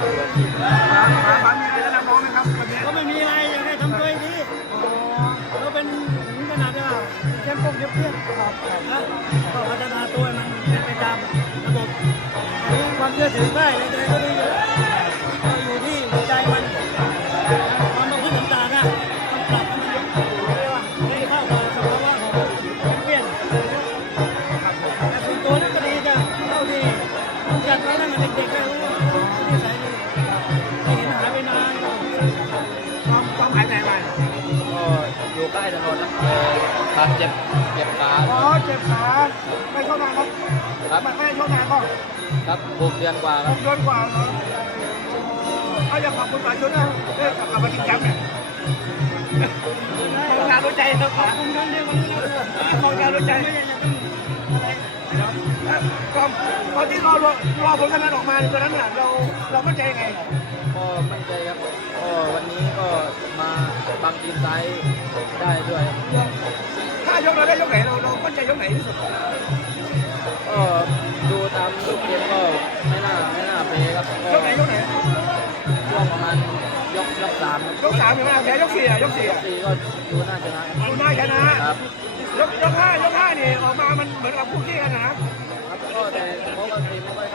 บ้านมีอะไนะน้องไหครับวันนี้ก็ไม่มีอะไรยากให้ทำด้วดีเราเป็นขนาดว่าเข้มข้นเพื่อนนะก็พัฒนาตัวมันเป็ไปตาระบบมีความเชื่อถือได้ในใจก็ดีอยู่อยู่ที่ใจมันความต้องพึ่งต่างนะต้องปรับให้มันเรียกว่าให้เข้ากับสภาของเพื่อนแต่ส่วนตัวนั้ก็ดีจะเท่าที่ต้องจัดไว้ตั้งเด็ก ความความหายใจมาก็อยู่ใกล้ถนนนะเออขาเจ็บเจ็บขาอ๋อเจ็บขาไม่เข้านานครับครับไม่ไม่เข้านานก็ครับหกเดือนกว่าคหรับกเดือนกว่าเนาะเอาอยากขอบคุณสายชนนะได้กลับมาชิงแชมป์เนี่ยทำงานด้วยใจครับขอบคุณท่านเรียกว่าทำงานด้วยใจก่อนก่อนที่รอรอผลคะแนนออกมาในตอนนั้นเนี่ยเราเรามั่นใจยังไงก็มั่นใจครับก็ วันนี้ก็มาบังทีมซ้ายได้ด้วยครับถ้ายกเราได้ยกไหนเราเรามั่นใจยกไหนที่สุดก็ดูตามรูปเกมก็ไม่น่าไม่น่าเปครับยกไหนยกไหนช่วงประมาณยกยกสามครับยกสามถึงห้าแพ้ยกสี่อะยกสี่อะสี่ก็ดูน่าชนะดูน่าชนะครับยกยกห้ายกห้านี่ออกมามันเหมือนกับคู่ขี้กันนะครับก็แต่เขาก็ทีมไม่ค่อย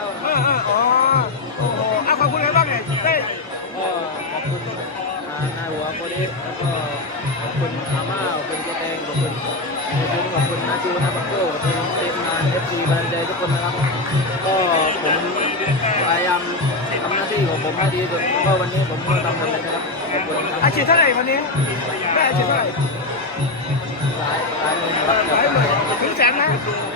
เดฟแล้วก็ขอบคุณอาม่าขอบคุณเจแตงขอบคุณขอบคุณนาจูนาบักโก้ขอบคุณทีมงานเอฟซีบันเดย์ทุกคนนะครับ ก็ผมพยายามทำหน้าที่ของผมให้ดีที่สุดก็วันนี้ผมก็ทำสำเร็จนะครับขอบคุณครับอาชีพเท่าไหร่วันนี้ได้อาชีพเท่าไหร่หลายหลายหมื่นคหลายหมื่นรับถึงแสนนะค